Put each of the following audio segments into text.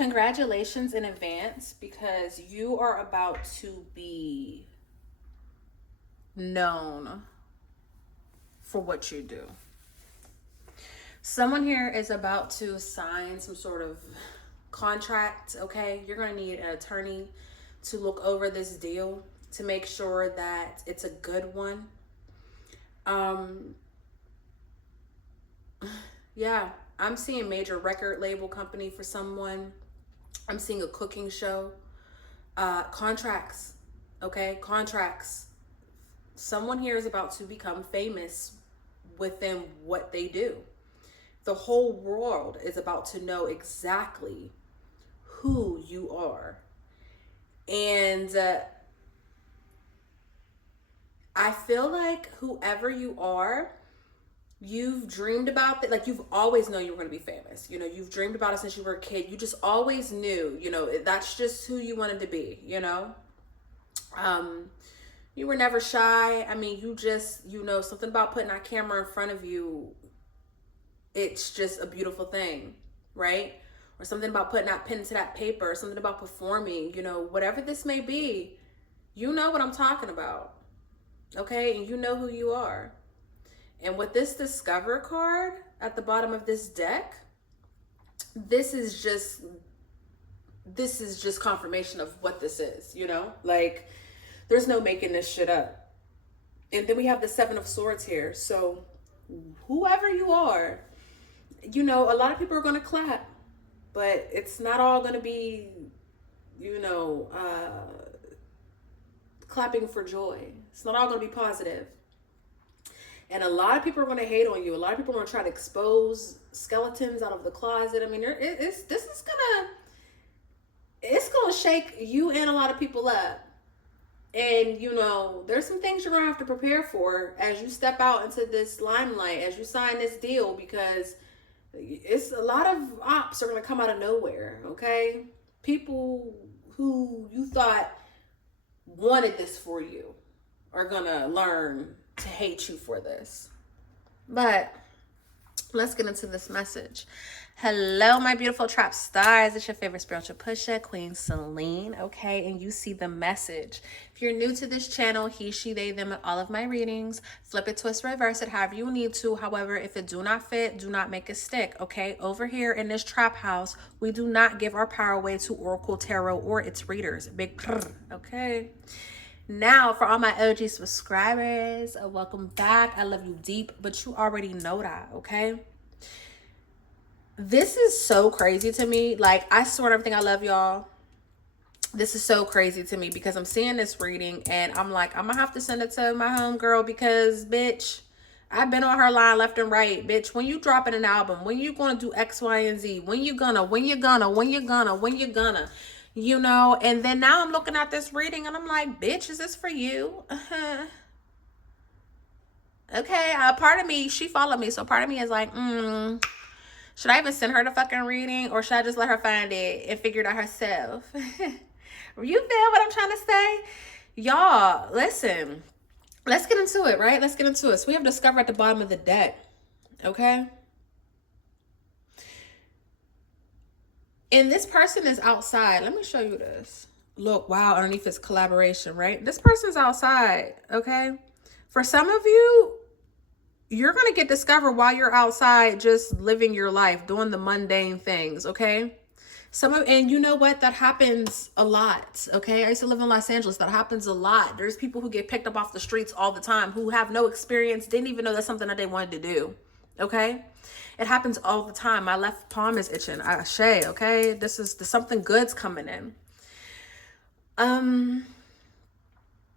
Congratulations in advance because you are about to be known for what you do. Someone here is about to sign some sort of contract, okay? You're going to need an attorney to look over this deal to make sure that it's a good one. Yeah, I'm seeing major record label company for someone. I'm seeing a cooking show. Contracts, okay? Contracts. Someone here is about to become famous within what they do. The whole world is about to know exactly who you are. And I feel like whoever you are, you've dreamed about that. Like, you've always known you were going to be famous. You know, you've dreamed about it since you were a kid. You just always knew, you know, that's just who you wanted to be, you know? You were never shy. I mean, you just, you know, something about putting that camera in front of you, it's just a beautiful thing, right? Or something about putting that pen to that paper, something about performing, you know, whatever this may be, you know what I'm talking about, okay? And you know who you are. And with this Discover card at the bottom of this deck, this is just confirmation of what this is, you know? Like, there's no making this shit up. And then we have the Seven of Swords here. So whoever you are, you know, a lot of people are going to clap, but it's not all going to be, you know, clapping for joy. It's not all going to be positive. And a lot of people are going to hate on you. A lot of people are going to try to expose skeletons out of the closet. I mean, it's going to shake you and a lot of people up. And, you know, there's some things you're going to have to prepare for as you step out into this limelight, as you sign this deal, because it's a lot of ops are going to come out of nowhere, okay? People who you thought wanted this for you are going to learn to hate you for this. But let's get into this message. Hello, my beautiful trap stars. It's your favorite spiritual pusher, Queen Celine, okay? And you see the message. If you're new to this channel, he, she, they, them, all of my readings, flip it, twist, reverse it, however you need to. However, if it do not fit, do not make it stick, okay? Over here in this trap house, we do not give our power away to Oracle Tarot or its readers. Big prr, okay? Now, for all my OG subscribers, welcome back. I love you deep, but you already know that, okay? This is so crazy to me. Like, I swear everything I love, y'all. This is so crazy to me because I'm seeing this reading and I'm like, I'm gonna have to send it to my homegirl because, bitch, I've been on her line left and right. Bitch, when you dropping an album, when you gonna do X, Y, and Z, when you gonna, you know? And then now I'm looking at this reading and I'm like, bitch, is this for you? Okay, part of me, she followed me, so part of me is like, should I even send her the fucking reading or should I just let her find it and figure it out herself? You feel what I'm trying to say? Y'all, listen. Let's get into it, right? Let's get into it. So we have Discover at the bottom of the deck, okay? And this person is outside. Let me show you this. Look, wow, underneath is collaboration, right? This person's outside, okay? For some of you, you're going to get discovered while you're outside just living your life, doing the mundane things, okay? And you know what? That happens a lot, okay? I used to live in Los Angeles. That happens a lot. There's people who get picked up off the streets all the time who have no experience, didn't even know that's something that they wanted to do, okay? It happens all the time. My left palm is itching. Ashe, okay? There's something good's coming in.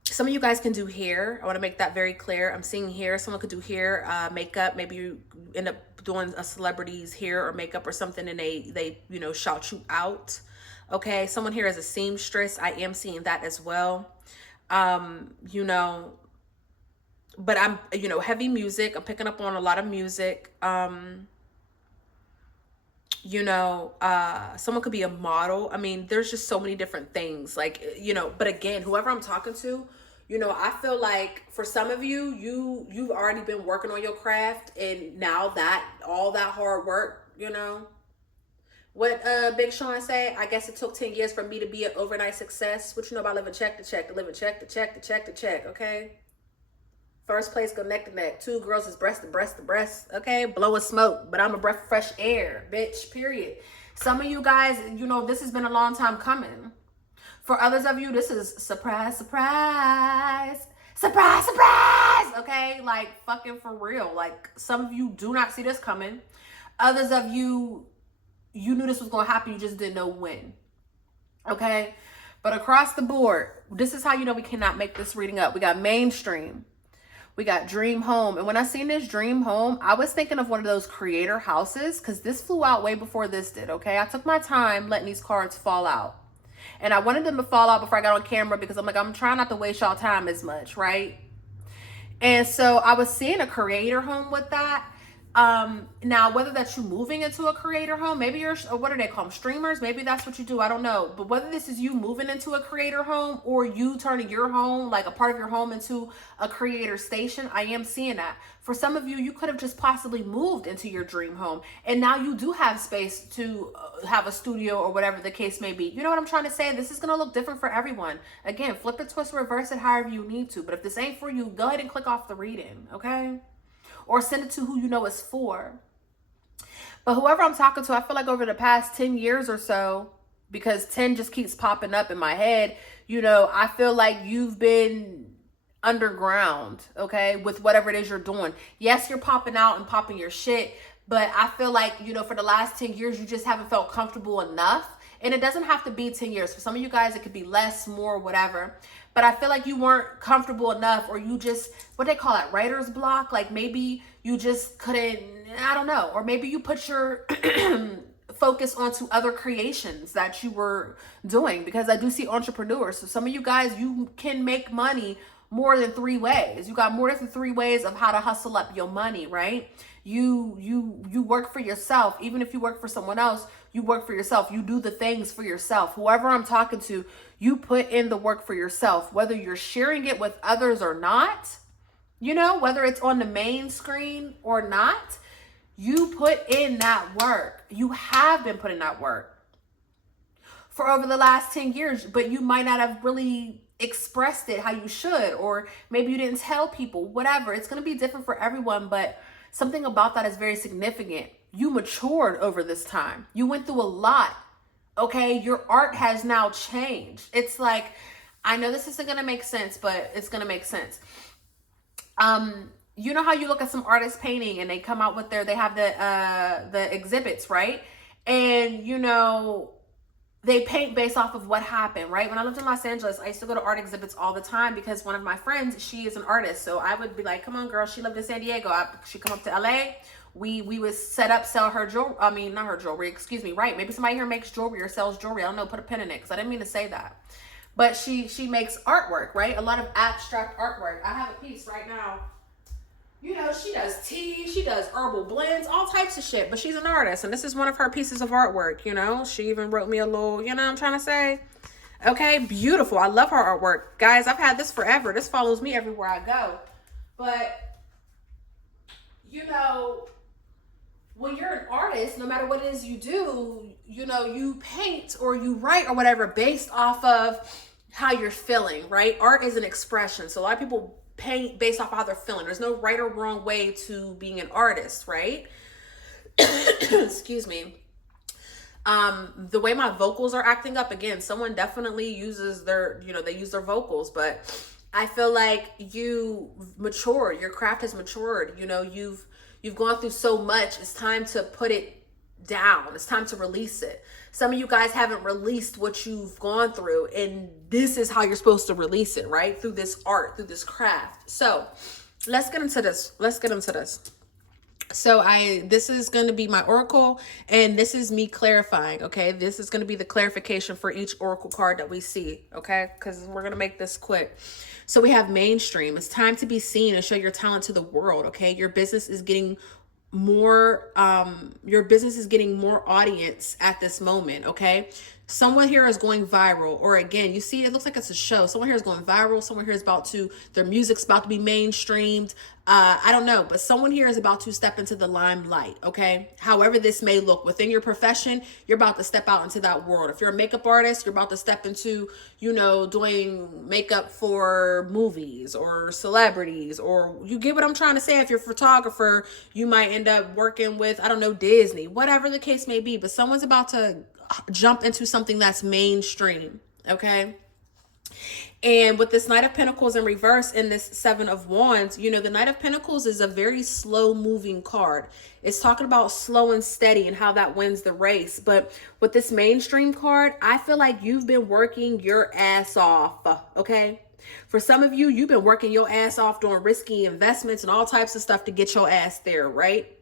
Some of you guys can do hair. I want to make that very clear. I'm seeing hair. Someone could do hair, makeup. Maybe you end up doing a celebrity's hair or makeup or something and they you know, shout you out. Okay. Someone here is a seamstress. I am seeing that as well. You know, but I'm, you know, heavy music. I'm picking up on a lot of music. You know, someone could be a model. I mean, there's just so many different things, like, you know, but again, whoever I'm talking to, you know, I feel like for some of you, you've already been working on your craft and now that all that hard work, you know, What Big Sean say? I guess it took 10 years for me to be an overnight success. What you know about living check to check, to living check to check to check to check, okay? First place go neck to neck. Two girls is breast to breast to breast, okay? Blowing smoke, but I'm a breath of fresh air, bitch, period. Some of you guys, you know, this has been a long time coming. For others of you, this is surprise, surprise. Surprise, surprise, okay? Like, fucking for real. Like, some of you do not see this coming. Others of you, you knew this was going to happen. You just didn't know when, okay? But across the board, this is how you know we cannot make this reading up. We got mainstream. We got dream home. And when I seen this dream home, I was thinking of one of those creator houses because this flew out way before this did, okay? I took my time letting these cards fall out. And I wanted them to fall out before I got on camera because I'm like, I'm trying not to waste y'all time as much, right? And so I was seeing a creator home with that. Now, whether that's you moving into a creator home, maybe you're, what do they call them? Streamers? Maybe that's what you do. I don't know. But whether this is you moving into a creator home or you turning your home, like a part of your home, into a creator station, I am seeing that. For some of you, you could have just possibly moved into your dream home. And now you do have space to have a studio or whatever the case may be. You know what I'm trying to say? This is going to look different for everyone. Again, flip it, twist, reverse it however you need to. But if this ain't for you, go ahead and click off the reading, okay? Or send it to who you know it's for. But whoever I'm talking to, I feel like over the past 10 years or so, because 10 just keeps popping up in my head, you know, I feel like you've been underground, okay, with whatever it is you're doing. Yes, you're popping out and popping your shit, but I feel like, you know, for the last 10 years, you just haven't felt comfortable enough. And it doesn't have to be 10 years. For some of you guys, it could be less, more, whatever. But I feel like you weren't comfortable enough, or you just, what they call it, writer's block. Like maybe you just couldn't, I don't know. Or maybe you put your focus onto other creations that you were doing, because I do see entrepreneurs. So some of you guys, you can make money more than 3 ways. You got more than 3 ways of how to hustle up your money, right? You work for yourself. Even if you work for someone else, you work for yourself. You do the things for yourself. Whoever I'm talking to, you put in the work for yourself, whether you're sharing it with others or not, you know, whether it's on the main screen or not, you put in that work. You have been putting that work for over the last 10 years, but you might not have really expressed it how you should, or maybe you didn't tell people, whatever. It's going to be different for everyone, but something about that is very significant. You matured over this time. You went through a lot, okay? Your art has now changed. It's like, I know this isn't going to make sense, but it's going to make sense. You know how you look at some artist painting and they come out with they have the exhibits, right? And, you know, they paint based off of what happened, right? When I lived in Los Angeles, I used to go to art exhibits all the time because one of my friends, she is an artist. So I would be like, come on, girl. She lived in San Diego. She'd come up to LA. We would set up, sell her jewelry. I mean, not her jewelry, excuse me, right? Maybe somebody here makes jewelry or sells jewelry. I don't know, put a pin in it because I didn't mean to say that. But she makes artwork, right? A lot of abstract artwork. I have a piece right now. You know, she does tea, she does herbal blends, all types of shit. But she's an artist, and this is one of her pieces of artwork, you know? She even wrote me a little, you know what I'm trying to say? Okay, beautiful. I love her artwork. Guys, I've had this forever. This follows me everywhere I go. But, you know, when you're an artist, no matter what it is you do, you know, you paint or you write or whatever based off of how you're feeling, right? Art is an expression. So a lot of people paint based off how they're feeling. There's no right or wrong way to being an artist, right? Excuse me. The way my vocals are acting up, again, someone definitely uses they use their vocals, but I feel like you matured, your craft has matured. You know, you've gone through so much. It's time to put it down. It's time to release it. Some of you guys haven't released what you've gone through, and this is how you're supposed to release it, right? Through this art, through this craft. So let's get into this. So this is going to be my oracle, and this is me clarifying, okay? This is going to be the clarification for each oracle card that we see, okay? Because we're going to make this quick. So we have mainstream. It's time to be seen and show your talent to the world, okay? Your business is getting more audience at this moment, okay? Someone here is going viral, or again, you see, it looks like it's a show. Someone here is going viral. Someone here is about to, their music's about to be mainstreamed. I don't know, but someone here is about to step into the limelight, okay? However this may look within your profession, you're about to step out into that world. If you're a makeup artist, you're about to step into, you know, doing makeup for movies or celebrities, or you get what I'm trying to say. If you're a photographer, you might end up working with, I don't know, Disney, whatever the case may be, but someone's about to jump into something that's mainstream, okay? And with this Knight of Pentacles in reverse and this Seven of Wands, you know, the Knight of Pentacles is a very slow moving card. It's talking about slow and steady and how that wins the race. But with this mainstream card, I feel like you've been working your ass off, okay? For some of you, you've been working your ass off doing risky investments and all types of stuff to get your ass there, right?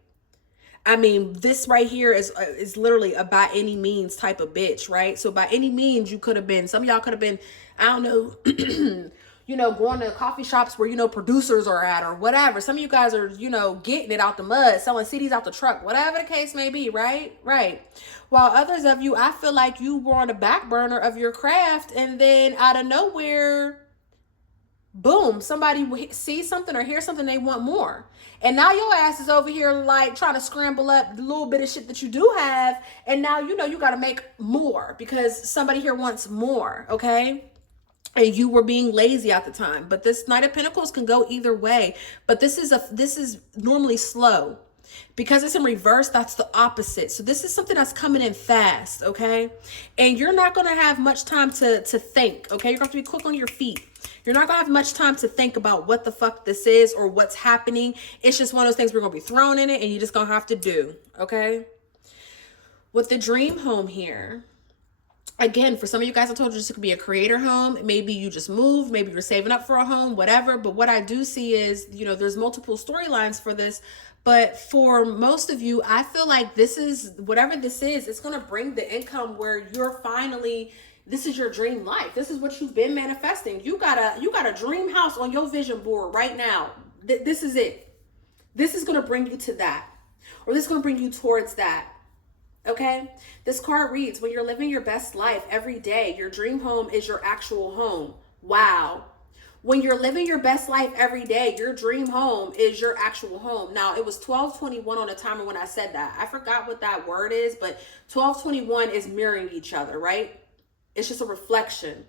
I mean, this right here is literally a by any means type of bitch, right? So by any means, you could have been, some of y'all could have been, I don't know, you know, going to coffee shops where, you know, producers are at or whatever. Some of you guys are, you know, getting it out the mud, selling CDs out the truck, whatever the case may be, right? Right. While others of you, I feel like you were on the back burner of your craft, and then out of nowhere, boom, somebody sees something or hears something, they want more. And now your ass is over here like trying to scramble up the little bit of shit that you do have. And now, you know, you got to make more because somebody here wants more. Okay. And you were being lazy at the time. But this Knight of Pentacles can go either way. But this is normally slow. Because it's in reverse, that's the opposite. So this is something that's coming in fast, okay? And you're not going to have much time to think, okay? You're going to have to be quick on your feet. You're not going to have much time to think about what the fuck this is or what's happening. It's just one of those things we're going to be thrown in it and you're just going to have to do, okay? With the dream home here, again, for some of you guys, I told you this could be a creator home. Maybe you just moved. Maybe you're saving up for a home, whatever. But what I do see is, you know, there's multiple storylines for this. But for most of you, I feel like this is, whatever this is, it's going to bring the income where you're finally, this is your dream life. This is what you've been manifesting. You got a dream house on your vision board right now. This is it. This is going to bring you to that. Or this is going to bring you towards that. Okay, this card reads, when you're living your best life every day, your dream home is your actual home. Wow. When you're living your best life every day, your dream home is your actual home. Now, it was 12:21 on the timer when I said that. I forgot what that word is, but 12:21 is mirroring each other, right? It's just a reflection.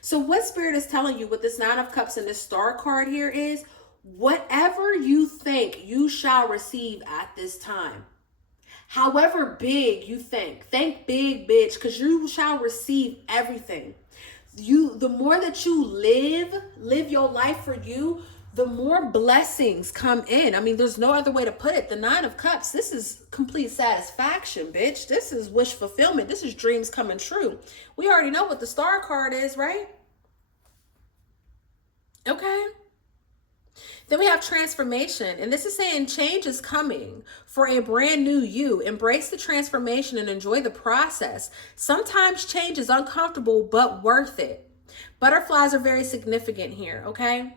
So what Spirit is telling you with this Nine of Cups and this Star card here is, whatever you think you shall receive at this time. However big you think big, bitch, because you shall receive everything. The more that you live your life for you, the more blessings come in. I mean, there's no other way to put it. The Nine of Cups, this is complete satisfaction, bitch. This is wish fulfillment. This is dreams coming true. We already know what the Star card is, right? Okay. Then we have transformation, and this is saying change is coming for a brand new you. Embrace the transformation and enjoy the process. Sometimes change is uncomfortable, but worth it. Butterflies are very significant here, okay?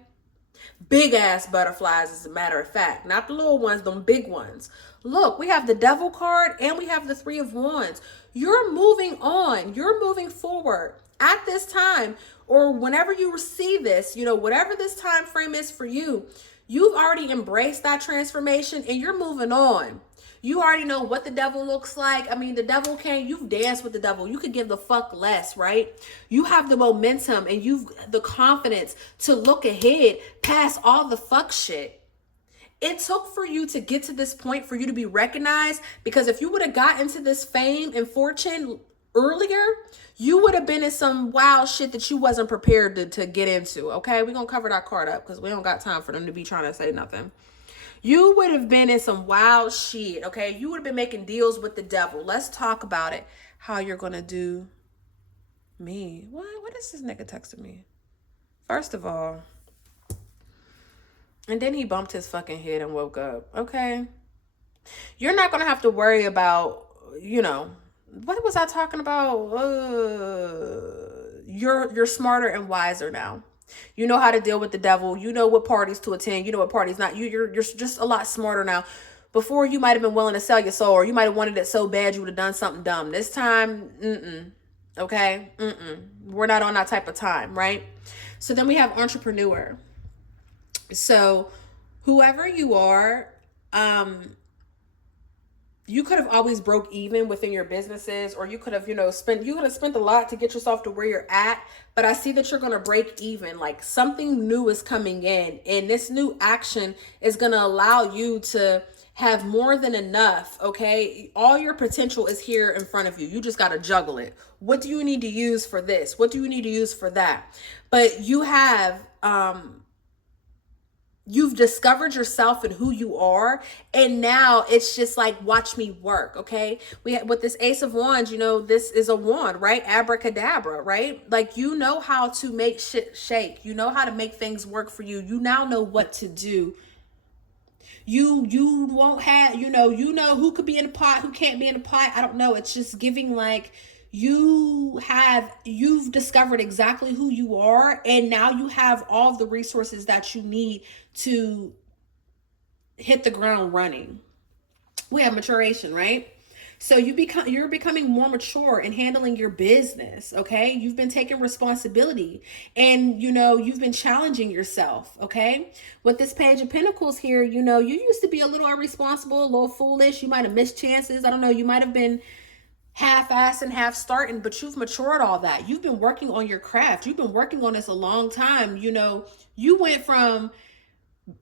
Big ass butterflies, as a matter of fact, not the little ones, them big ones. Look, we have the Devil card and we have the Three of Wands. You're moving on. You're moving forward at this time, or whenever you receive this, you know, whatever this time frame is for you, you've already embraced that transformation and you're moving on. You already know what the devil looks like. I mean, the devil you've danced with the devil. You could give the fuck less, right? You have the momentum and you've the confidence to look ahead past all the fuck shit. It took for you to get to this point for you to be recognized, because if you would have got into this fame and fortune earlier, you would have been in some wild shit that you wasn't prepared to get into, okay? We're going to cover that card up because we don't got time for them to be trying to say nothing. You would have been in some wild shit, okay? You would have been making deals with the devil. Let's talk about it. How you're going to do me. What is this nigga texting me? First of all, and then he bumped his fucking head and woke up, okay? You're not going to have to worry about, you know, what was I talking about? You're smarter and wiser now. You know how to deal with the devil. You know what parties to attend. You know what parties not. You're just a lot smarter now. Before, you might have been willing to sell your soul, or you might have wanted it so bad you would have done something dumb. This time, Okay? We're not on that type of time, right? So then we have entrepreneur. So whoever you are, you could have always broke even within your businesses, or you could have, spent a lot to get yourself to where you're at. But I see that you're going to break even. Like something new is coming in, and this new action is going to allow you to have more than enough. Okay. All your potential is here in front of you. You just got to juggle it. What do you need to use for this? What do you need to use for that? But you have, you've discovered yourself and who you are, and now it's just like, watch me work. Okay, with this Ace of Wands, this is a wand, right? Abracadabra, right? Like, you know how to make shit shake. You know how to make things work for you. You now know what to do. You won't have, you know who could be in the pot, who can't be in the pot. I don't know. It's just giving like you've discovered exactly who you are, and now you have all of the resources that you need to hit the ground running. We have maturation, right? So you're becoming more mature in handling your business. Okay, you've been taking responsibility, and you've been challenging yourself. Okay, with this Page of Pentacles here, you used to be a little irresponsible, a little foolish. You might have missed chances. I don't know. You might have been half-assed and half starting, but you've matured all that. You've been working on your craft. You've been working on this a long time. You went from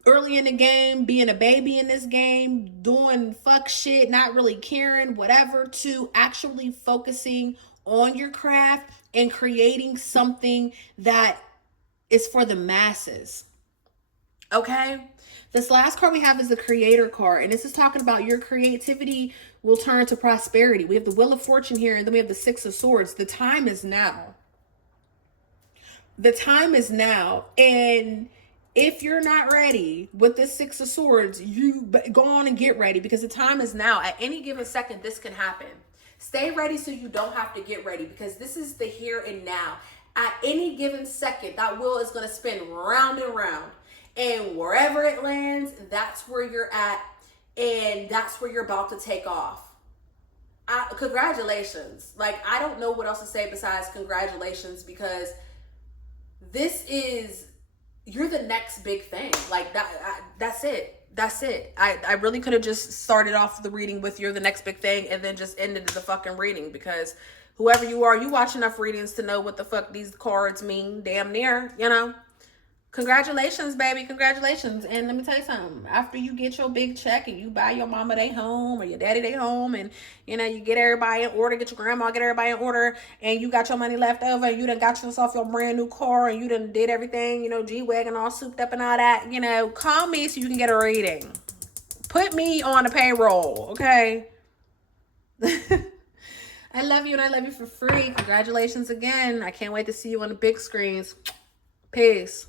early in the game, being a baby in this game, doing fuck shit, not really caring, whatever, to actually focusing on your craft and creating something that is for the masses. Okay? This last card we have is the Creator card, and this is talking about your creativity will turn to prosperity. We have the Wheel of Fortune here, and then we have the Six of Swords. The time is now. The time is now. And if you're not ready with this Six of Swords, you go on and get ready, because the time is now. At any given second, this can happen. Stay ready so you don't have to get ready, because this is the here and now. At any given second, that wheel is going to spin round and round. And wherever it lands, that's where you're at. And that's where you're about to take off. Congratulations. Like, I don't know what else to say besides congratulations, because you're the next big thing. Like, that's it. That's it. I really could have just started off the reading with you're the next big thing and then just ended the fucking reading, because whoever you are, you watch enough readings to know what the fuck these cards mean, damn near, Congratulations, baby. Congratulations. And let me tell you something. After you get your big check and you buy your mama they home or your daddy they home, and you get everybody in order, get your grandma, get everybody in order, and you got your money left over, and you done got yourself your brand new car, and you done did everything, G-Wagon all souped up and all that, call me so you can get a reading. Put me on the payroll, okay? I love you, and I love you for free. Congratulations again. I can't wait to see you on the big screens. Peace.